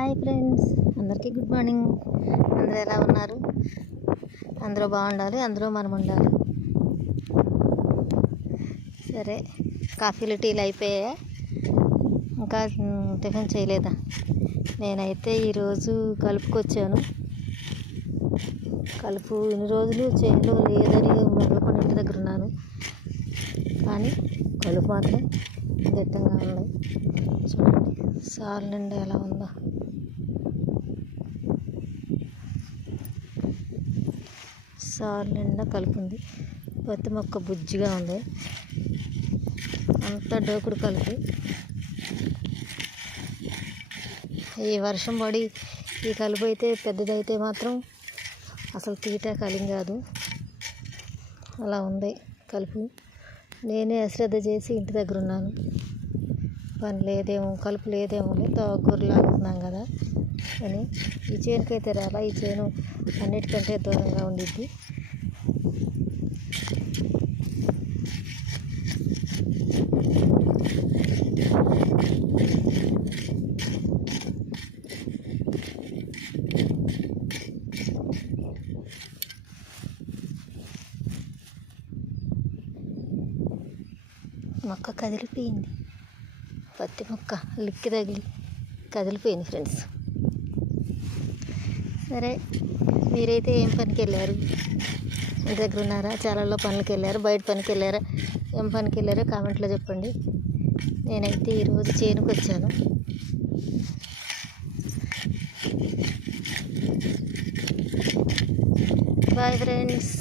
Hi friends, అందరికీ good morning. అందరూ ఎలా ఉన్నారు? అందరూ బాగుండాలి, అందరూ మనం ఉండాలి. సరే, కాఫీలు టీలు అయిపోయాయా? ఇంకా టిఫిన్ చేయలేదా? నేనైతే ఈరోజు కలుపుకొచ్చాను. కలుపు ఇన్ని రోజులు చేతిలో లేదని మొదలుకొని ఇంటి దగ్గర ఉన్నాను, కానీ కలుపు మాత్రం దిట్టంగా ఉంది. చూడండి సాల్ నిండా ఎలా ఉందో. సాల్ నిండా కలుపుంది. పత్తి మొక్క బుజ్జిగా ఉంది, అంతా డోకుడు కలుపు. ఈ వర్షం పడి ఈ కలుపు అయితే పెద్దదైతే మాత్రం అసలు తీట కలిం కాదు, అలా ఉంది కలుపు. నేనే అశ్రద్ధ చేసి ఇంటి దగ్గర ఉన్నాను. పని లేదేమో, కలుపు లేదేమో, తోకూరలు ఆడుతున్నాం కదా అని. ఈ చేనుకైతే రాలా, ఈ చేను అన్నిటికంటే దూరంగా ఉండిద్ది. మొక్క కదిలిపోయింది, పత్తి మొక్క లిక్కి తగిలి కదిలిపోయింది ఫ్రెండ్స్. సరే, మీరైతే ఏం పనికి వెళ్ళారు? ఇంటి దగ్గర ఉన్నారా? చాలాలో పనులకి వెళ్ళారు, బయట పనికి వెళ్ళారా? ఏం పనికి వెళ్ళారో కామెంట్లో చెప్పండి. నేనైతే ఈరోజు చేనుకు వచ్చాను. Bye friends.